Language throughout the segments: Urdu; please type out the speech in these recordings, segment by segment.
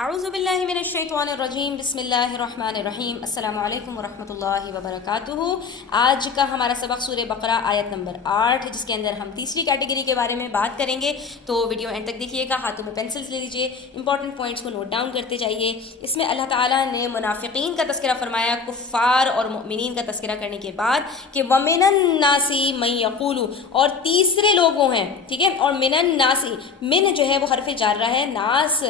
اعوذ باللہ من الشیطان الرجیم، بسم اللہ الرحمن الرحیم، السلام علیکم ورحمۃ اللہ وبرکاتہ۔ آج کا ہمارا سبق سورہ بقرہ آیت نمبر 8 جس کے اندر ہم تیسری کیٹیگری کے بارے میں بات کریں گے، تو ویڈیو اینڈ تک دیکھیے گا، ہاتھوں میں پینسلز لے لیجیے، امپورٹنٹ پوائنٹس کو نوٹ ڈاؤن کرتے جائیے۔ اس میں اللہ تعالیٰ نے منافقین کا تذکرہ فرمایا، کفار اور مؤمنین کا تذکرہ کرنے کے بعد کہ وَمِنَ النَّاسِ مَن يَقُولُ، اور تیسرے لوگوں ہیں، ٹھیک ہے، اور من الناس، من جو ہے وہ حرف جارہ ہے، ناس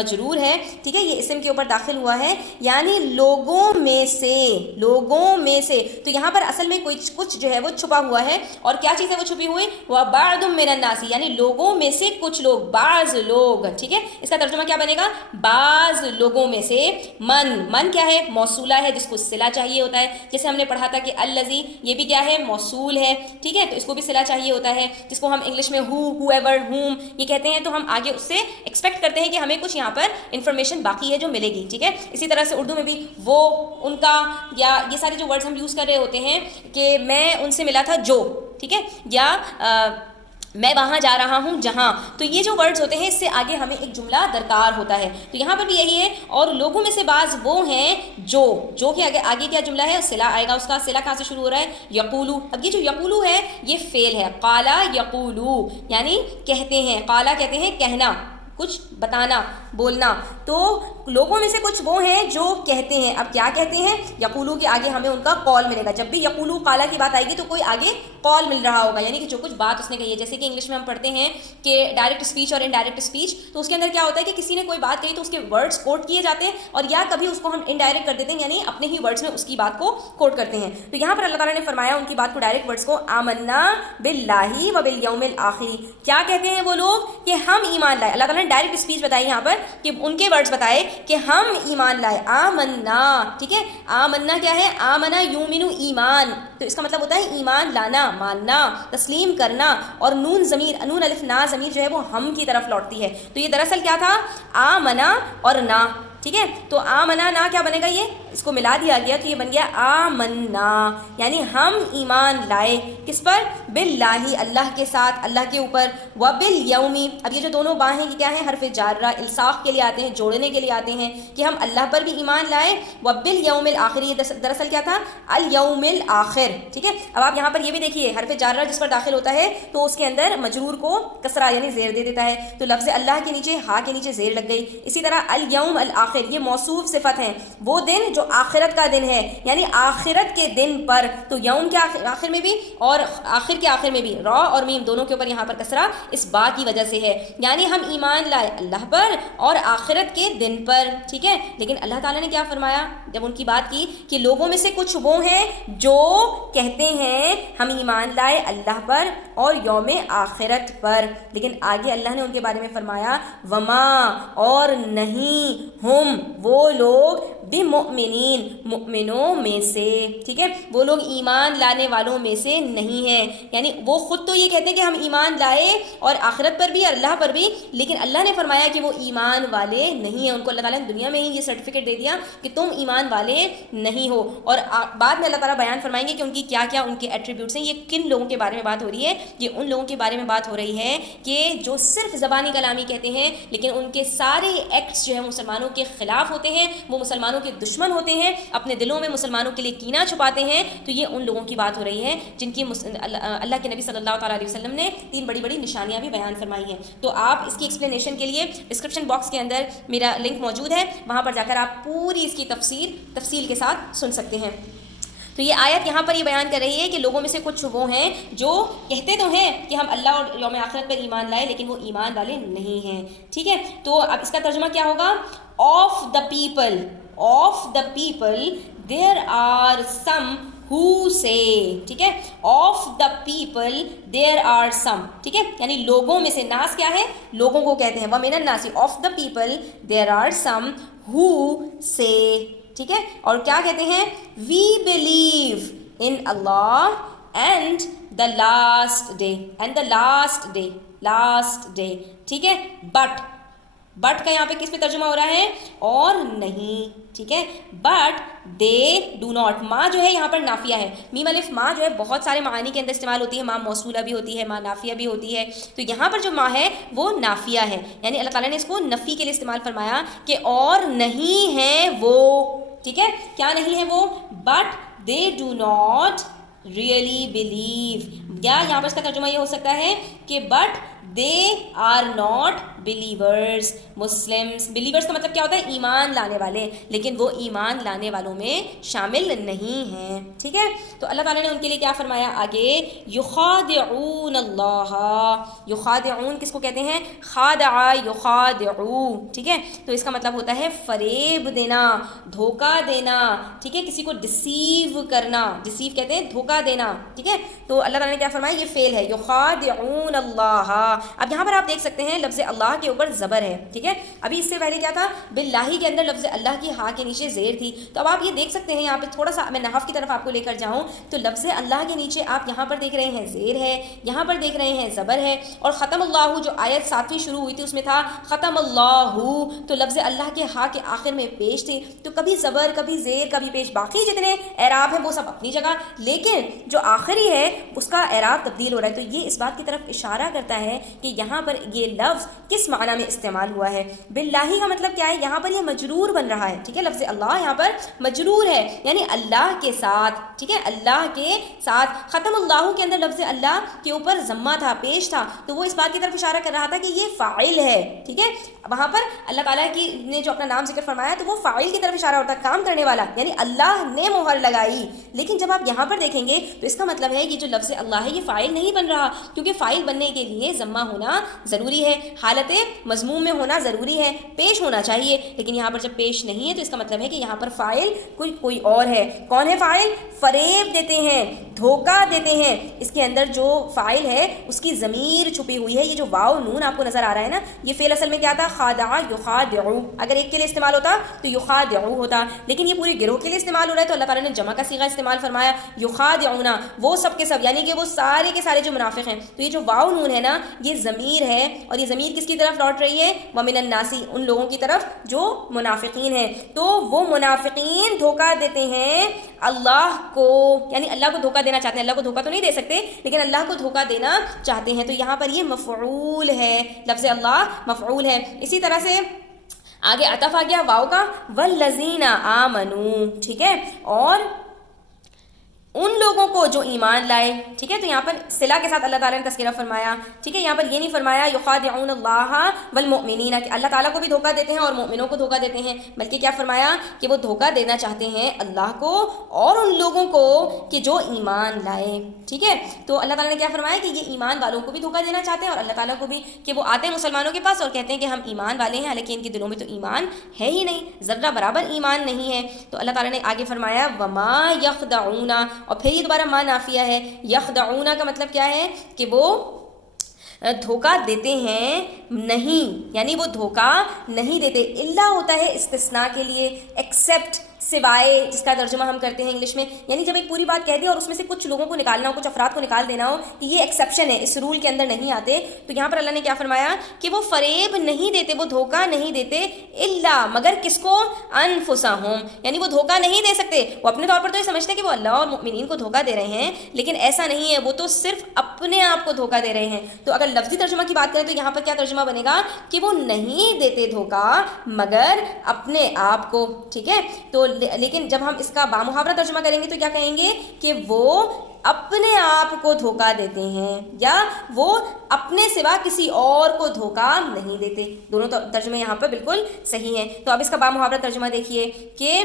مجرور ہے، ٹھیک ہے، یہ اسم کے اوپر داخل ہوا ہے، یعنی لوگوں میں سے، لوگوں میں سے، تو یہاں پر اصل میں کچھ جو ہے وہ چھپا ہوا ہے، اور کیا چیز ہے وہ چھپی ہوئی، وَبَعْضٌ مِّنَ النَّاسِ، یعنی لوگوں میں سے کچھ لوگ، بعض لوگ، ٹھیک ہے، اس کا ترجمہ کیا بنے گا، بعض لوگوں میں سے، من کیا ہے، موصولہ ہے جس کو صلہ چاہیے ہوتا ہے، جیسے ہم نے پڑھا تھا کہ الذی، یہ بھی کیا ہے، موصول ہے، ٹھیک ہے، تو اس کو بھی صلہ چاہیے ہوتا ہے، جس کو ہم انگلش میں whoever whom یہ کہتے ہیں، تو ہم آگے اس سے ایکسپیکٹ کرتے ہیں کہ ہمیں کچھ یہاں پر انفارمیشن باقی ہے جو ملے گی، ٹھیک ہے۔ اسی طرح سے اردو میں بھی وہ، ان کا، یا یہ سارے جو ورڈز ہم یوز کر رہے ہوتے ہیں کہ میں ان سے ملا تھا جو، ٹھیک ہے، یا میں وہاں جا رہا ہوں جہاں، تو یہ جو ورڈز ہوتے ہیں اس سے آگے ہمیں ایک جملہ درکار ہوتا ہے، تو یہاں پر بھی یہی ہے، اور لوگوں میں سے بعض وہ ہیں جو کہ آگے کیا جملہ ہے، صلہ آئے گا، اس کا صلہ کہاں سے شروع ہو رہا ہے، یقولو، اب یہ جو یقولو ہے یہ فعل ہے، قالا یقولو یعنی کہتے ہیں، قالا کہتے ہیں کہنا، کچھ بتانا، بولنا، تو لوگوں میں سے کچھ وہ ہیں جو کہتے ہیں، اب کیا کہتے ہیں، یقولو کے آگے ہمیں ان کا قول ملے گا، جب بھی یقولو قالا کی بات آئے گی تو کوئی آگے قول مل رہا ہوگا، یعنی کہ جو کچھ بات اس نے کہی ہے، جیسے کہ انگلش میں ہم پڑھتے ہیں کہ ڈائریکٹ اسپیچ اور انڈائریکٹ اسپیچ، تو اس کے اندر کیا ہوتا ہے کہ کسی نے کوئی بات کہی تو اس کے ورڈز کوٹ کیے جاتے ہیں، اور یا کبھی اس کو ہم انڈائریکٹ کر دیتے ہیں، یعنی اپنے ہی ورڈز میں اس کی بات کو کوٹ کرتے ہیں، تو یہاں پر اللہ تعالیٰ نے فرمایا ان کی بات کو، ڈائریکٹ ورڈز کو، آمنا باللہ وبالیوم الآخر، کیا کہتے ہیں وہ لوگ کہ ہم ایمان لائے، اللہ تعالیٰ نے ڈائریکٹ اسپیچ بتائی یہاں پر کہ ان کے ورڈز بتائے کہ ہم ایمان لائے، آمنا، ٹھیک ہے، آمنا کیا ہے، آمنا یومنو ایمان، تو اس کا مطلب ہوتا ہے ایمان لانا، ماننا، تسلیم کرنا، اور نون ضمیر، نون الف نا ضمیر جو ہے وہ ہم کی طرف لوٹتی ہے، تو یہ دراصل کیا تھا، آمنا اور نا، ٹھیک ہے، تو آمنا نا کیا بنے گا، یہ اس کو ملا دیا گیا تو یہ بن گیا آمنا، یعنی ہم ایمان لائے کس پر، باللہ، اللہ کے ساتھ، اللہ کے اوپر، وبالیومی، اب یہ جو دونوں با ہیں یہ کیا ہے، حرف جارہ، الصاق کے لیے آتے ہیں، جوڑنے کے لیے آتے ہیں کہ ہم اللہ پر بھی ایمان لائے، وبالیوم الآخر، یہ دراصل کیا تھا، الیوم الآخر، ٹھیک ہے۔ اب آپ یہاں پر یہ بھی دیکھیے، حرف جارہ جس پر داخل ہوتا ہے تو اس کے اندر مجرور کو کسرہ یعنی زیر دے دیتا ہے، تو لفظ اللہ کے نیچے، ہا کے نیچے زیر لگ گئی، اسی طرح الیوم الآخر، یہ موصوف صفت ہیں، وہ دن جو آخرت کا دن ہے، یعنی آخرت کے دن پر، تو یوم کے آخر میں بھی اور آخر کے آخر میں بھی را اور میم دونوں کے اوپر یہاں پر کسرہ اس با کی وجہ سے ہے، یعنی ہم ایمان لائے اللہ پر اور آخرت کے دن پر، ٹھیک ہے۔ لیکن اللہ تعالیٰ نے کیا فرمایا جب ان کی بات کی کہ لوگوں میں سے کچھ وہ ہیں جو کہتے ہیں ہم ایمان لائے اللہ پر اور یوم آخرت پر، لیکن آگے اللہ نے ان کے بارے میں فرمایا وما، اور نہیں، ہم وہ لوگ، بمؤمنین، مؤمنوں میں سے، ٹھیک ہے، وہ لوگ ایمان لانے والوں میں سے نہیں ہیں، یعنی وہ خود تو یہ کہتے ہیں کہ ہم ایمان لائے اور آخرت پر بھی اور اللہ پر بھی، لیکن اللہ نے فرمایا کہ وہ ایمان والے نہیں ہیں، ان کو اللہ تعالیٰ نے دنیا میں ہی یہ سرٹیفکیٹ دے دیا کہ تم ایمان والے نہیں ہو، اور بعد میں اللہ تعالیٰ بیان فرمائیں گے کہ ان کی کیا کیا ان کے ایٹریبیوٹس ہیں، یہ کن لوگوں کے بارے میں بات ہو رہی ہے، یہ ان لوگوں کے بارے میں بات ہو رہی ہے کہ جو صرف زبانی کلامی کہتے ہیں لیکن ان کے سارے ایکٹس جو ہیں مسلمانوں کے خلاف ہوتے ہیں، وہ مسلمانوں کے دشمن ہوتے ہیں، اپنے دلوں میں مسلمانوں کے لیے کینہ چھپاتے ہیں، تو یہ ان لوگوں کی بات ہو رہی ہے جن کی اللہ کے نبی صلی اللہ تعالیٰ علیہ وسلم نے 3 بڑی بڑی نشانیاں بھی بیان فرمائی ہیں، تو آپ اس کی ایکسپلینیشن کے لیے ڈسکرپشن باکس کے اندر میرا لنک موجود ہے، وہاں پر جا کر آپ پوری اس کی تفصیل کے ساتھ سن سکتے ہیں۔ تو یہ آیت یہاں پر یہ بیان کر رہی ہے کہ لوگوں میں سے کچھ وہ ہیں جو کہتے تو ہیں کہ ہم اللہ اور یوم آخرت پر ایمان لائے لیکن وہ ایمان والے نہیں ہیں، ٹھیک ہے، تو اب اس کا ترجمہ کیا ہوگا، of the people there are some who say، ٹھیک ہے، of the people there are some, ٹھیک ہے، یعنی لوگوں میں سے، ناس کیا ہے، لوگوں کو کہتے ہیں، وَمِنَ النَّاسِ، of the people there are some who say، ٹھیک ہے، اور کیا کہتے ہیں، وی بلیو ان اللہ اینڈ دا لاسٹ ڈے، ٹھیک ہے، بٹ کا یہاں پہ کس پہ ترجمہ ہو رہا ہے؟ اور نہیں، ٹھیک ہے. But they do not. ماں جو ہے یہاں پر نافیہ ہے. میم الف ماں جو ہے بہت سارے معانی کے اندر استعمال ہوتی ہے. ماں موصولہ بھی ہوتی ہے، ماں نافیہ بھی ہوتی ہے. تو یہاں پر جو ماں ہے وہ نافیہ ہے، یعنی اللہ تعالیٰ نے اس کو نفی کے لیے استعمال فرمایا کہ اور نہیں ہے وہ. ٹھیک ہے، کیا نہیں ہے وہ؟ But they do not really believe. یا یہاں پر اس کا ترجمہ یہ ہو سکتا ہے کہ but they are not believers. Muslims, believers کا مطلب کیا ہوتا ہے؟ ایمان لانے والے، لیکن وہ ایمان لانے والوں میں شامل نہیں ہیں. ٹھیک ہے، تو اللہ تعالیٰ نے ان کے لیے کیا فرمایا آگے؟ یخادعون اللہ. یخادعون کس کو کہتے ہیں؟ خادع یخادعو. ٹھیک ہے، تو اس کا مطلب ہوتا ہے فریب دینا، دھوکہ دینا. ٹھیک ہے، کسی کو ڈسیو کرنا. ڈسیو کہتے ہیں دھوکہ دینا. ٹھیک ہے، تو اللہ تعالیٰ نے کیا فرمایا؟ یہ فعل ہے یخادعون اللہ. اب یہاں پر آپ دیکھ سکتے ہیں لفظ اللہ کے اوپر زبر ہے. ٹھیک ہے، ابھی اس سے پہلے کیا تھا؟ باللہ کے اندر لفظ اللہ کی ہاں کے نیچے زیر تھی. تو اب آپ یہ دیکھ سکتے ہیں یہاں پہ تھوڑا سا میں نحو کی طرف آپ کو لے کر جاؤں تو لفظ اللہ کے نیچے آپ یہاں پر دیکھ رہے ہیں زیر ہے، یہاں پر دیکھ رہے ہیں زبر ہے. اور ختم اللہ جو آیت 7ویں شروع ہوئی تھی اس میں تھا ختم اللہ، تو لفظ اللہ کے ہاں کے آخر میں پیش تھے. تو کبھی زبر، کبھی زیر، کبھی پیش. باقی جتنے اعراب ہیں وہ سب اپنی جگہ، لیکن جو آخری ہے اس کا اعراب تبدیل ہو رہا ہے. تو یہ اس بات کی طرف اشارہ کرتا ہے کہ یہاں پر یہ لفظ کس معنی میں استعمال ہوا ہے. باللہ کا مطلب کیا ہے؟ یہاں پر یہ مجرور بن رہا ہے. ٹھیک ہے، لفظ اللہ یہاں پر مجرور ہے، یعنی اللہ کے ساتھ. ٹھیک ہے، اللہ کے ساتھ. ختم اللہ کے اندر لفظ اللہ کے اوپر ضمہ تھا، پیش تھا، تو وہ اس بات کی طرف اشارہ کر رہا تھا کہ یہ فاعل ہے. ٹھیک ہے، وہاں پر اللہ تعالیٰ کی نے جو اپنا نام ذکر فرمایا تو وہ فاعل کی طرف اشارہ ہوتا ہے، کام کرنے والا، یعنی اللہ نے مہر لگائی. لیکن جب آپ یہاں پر دیکھیں گے تو اس کا مطلب ہے یہ جو لفظ اللہ ہے یہ فاعل نہیں بن رہا، کیونکہ فاعل بننے کے لیے ضمہ ہونا ضروری ہے، حالت مضموم میں ہونا ضروری ہے، پیش ہونا چاہیے. لیکن یہاں پر جب پیش نہیں ہے تو اس کا مطلب ہے کہ یہاں پر فاعل کوئی اور ہے. کون ہے فاعل؟ فریب دیتے ہیں، دھوکہ دیتے ہیں. اس کے اندر جو فاعل ہے اس کی ضمیر چھپی ہوئی ہے. یہ جو واو نون آپ کو نظر آ رہا ہے نا، یہ فعل اصل میں کیا تھا؟ خادع یخادعو. اگر ایک کے لیے استعمال ہوتا تو یخادعو ہوتا، لیکن یہ پورے گروہ کے لیے استعمال ہو رہا ہے تو اللہ تعالیٰ نے جمع کا صیغہ استعمال فرمایا یخادعون. وہ سب کے سب، یعنی کہ وہ سارے کے سارے جو منافق ہیں. تو یہ جو واو نون ہے نا یہ ضمیر ہے، اور یہ ضمیر کس کی طرف لوٹ رہی ہے؟ ومن الناس، ان لوگوں کی طرف جو منافقین ہیں. تو وہ منافقین دھوکہ دیتے ہیں اللہ کو، یعنی اللہ کو دھوکہ دینا چاہتے ہیں. اللہ کو دھوکہ تو نہیں دے سکتے لیکن اللہ کو دھوکہ دینا چاہتے ہیں. تو یہاں پر یہ مفعول ہے، لفظ اللہ مفعول ہے. اسی طرح سے آگے عطف آ گیا واو کا، والذین آمنوا. ٹھیک ہے، اور ان لوگوں کو جو ایمان لائے. ٹھیک ہے، تو یہاں پر صلہ کے ساتھ اللہ تعالیٰ نے تذکرہ فرمایا. ٹھیک ہے، یہاں پر یہ نہیں فرمایا یخادعون اللہ والمؤمنین کہ اللہ تعالیٰ کو بھی دھوکہ دیتے ہیں اور مومنوں کو دھوکہ دیتے ہیں، بلکہ کیا فرمایا کہ وہ دھوکہ دینا چاہتے ہیں اللہ کو اور ان لوگوں کو کہ جو ایمان لائے. ٹھیک ہے، تو اللہ تعالیٰ نے کیا فرمایا کہ یہ ایمان والوں کو بھی دھوکہ دینا چاہتے ہیں اور اللہ تعالیٰ کو بھی، کہ وہ آتے ہیں مسلمانوں کے پاس اور کہتے ہیں کہ ہم ایمان والے ہیں، حالانکہ ان کے دلوں میں تو ایمان ہے ہی نہیں، ذرہ برابر ایمان نہیں ہے. تو اللہ تعالیٰ نے آگے فرمایا وما یخدعون، اور پھر یہ دوبارہ ماں نافیہ ہے. یخدعون کا مطلب کیا ہے؟ کہ وہ دھوکہ دیتے ہیں نہیں، یعنی وہ دھوکہ نہیں دیتے. الا ہوتا ہے استثناء کے لیے، ایکسیپٹ سوائے، جس کا ترجمہ ہم کرتے ہیں انگلش میں، یعنی جب ایک پوری بات کہہ دی اور اس میں سے کچھ لوگوں کو نکالنا ہو، کچھ افراد کو نکال دینا ہو کہ یہ ایکسیپشن ہے، اس رول کے اندر نہیں آتے. تو یہاں پر اللہ نے کیا فرمایا کہ وہ فریب نہیں دیتے، وہ دھوکہ نہیں دیتے، الا مگر کس کو؟ انفسہم، یعنی وہ دھوکہ نہیں دے سکتے. وہ اپنے طور پر تو یہ سمجھتے ہیں کہ وہ اللہ اور مؤمنین کو دھوکہ دے رہے ہیں، لیکن ایسا نہیں ہے، وہ تو صرف اپنے آپ کو دھوکہ دے رہے ہیں. تو اگر لفظی ترجمہ کی بات کریں تو یہاں پر کیا ترجمہ بنے گا کہ وہ نہیں دیتے دھوکہ مگر اپنے آپ کو. ٹھیک ہے، تو لیکن جب ہم اس کا بامحاورہ ترجمہ کریں گے تو کیا کہیں گے کہ وہ اپنے آپ کو دھوکہ دیتے ہیں یا وہ اپنے سوا کسی اور کو دھوکہ نہیں دیتے. دونوں ترجمے یہاں پر بالکل صحیح ہیں. تو اب اس کا بامحاورہ ترجمہ دیکھیے کہ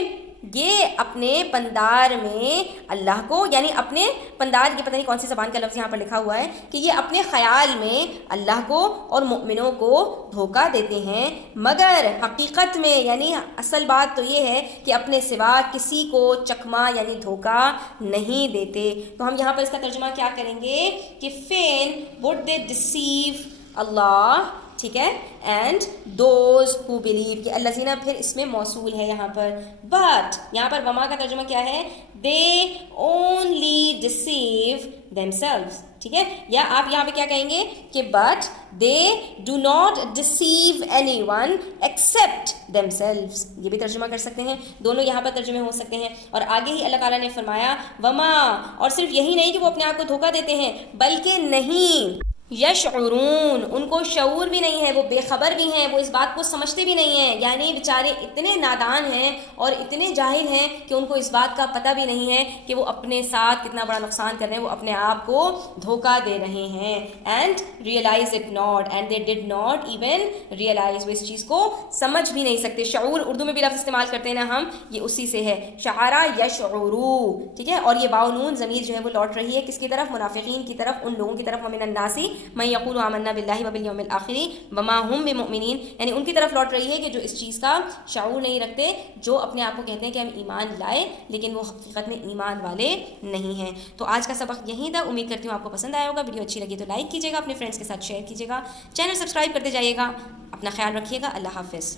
یہ اپنے پندار میں اللہ کو، یعنی اپنے پندار، یہ پتہ نہیں کون سی زبان کا لفظ یہاں پر لکھا ہوا ہے، کہ یہ اپنے خیال میں اللہ کو اور مؤمنوں کو دھوکہ دیتے ہیں، مگر حقیقت میں یعنی اصل بات تو یہ ہے کہ اپنے سوا کسی کو چکما یعنی دھوکہ نہیں دیتے. تو ہم یہاں پر اس کا ترجمہ کیا کریں گے کہ fan would they deceive Allah ٹھیک ہے, اینڈ دوز ہو بلیو, کہ الذین پھر اس میں موصول ہے یہاں پر, بٹ یہاں پر وما کا ترجمہ کیا ہے, they only deceive them selves, ٹھیک ہے, یا آپ یہاں پہ کیا کہیں گے کہ but they do not deceive any one accept them selves, یہ بھی ترجمہ کر سکتے ہیں, دونوں یہاں پر ترجمے ہو سکتے ہیں. اور آگے ہی اللہ تعالیٰ نے فرمایا وما, اور صرف یہی نہیں کہ وہ اپنے آپ کو دھوکہ دیتے ہیں, بلکہ نہیں یشعرون, ان کو شعور بھی نہیں ہے, وہ بے خبر بھی ہیں, وہ اس بات کو سمجھتے بھی نہیں ہیں, یعنی بیچارے اتنے نادان ہیں اور اتنے جاہل ہیں کہ ان کو اس بات کا پتہ بھی نہیں ہے کہ وہ اپنے ساتھ کتنا بڑا نقصان کر رہے ہیں, وہ اپنے آپ کو دھوکہ دے رہے ہیں. And realise it not, and they did not even realise, وہ اس چیز کو سمجھ بھی نہیں سکتے. شعور اردو میں بھی لفظ استعمال کرتے ہیں نا ہم, یہ اسی سے ہے, شعرا یشعرو, ٹھیک ہے, اور یہ باء نون ضمیر جو ہے وہ لوٹ رہی ہے کس کی طرف, منافقین کی طرف, ان لوگوں کی طرف, ومن الناس من یقول آمنا باللہ وبالیوم الآخر وما ہم بمؤمنین, یعنی ان کی طرف لوٹ رہی ہے کہ جو اس چیز کا شعور نہیں رکھتے, جو اپنے آپ کو کہتے ہیں کہ ہم ایمان لائے لیکن وہ حقیقت میں ایمان والے نہیں ہیں. تو آج کا سبق یہیں تھا, امید کرتی ہوں آپ کو پسند آیا ہوگا. ویڈیو اچھی لگی تو لائک کیجیے گا, اپنے فرینڈس کے ساتھ شیئر کیجیے گا, چینل سبسکرائب کرتے جائیے گا. اپنا خیال رکھیے گا. اللہ حافظ.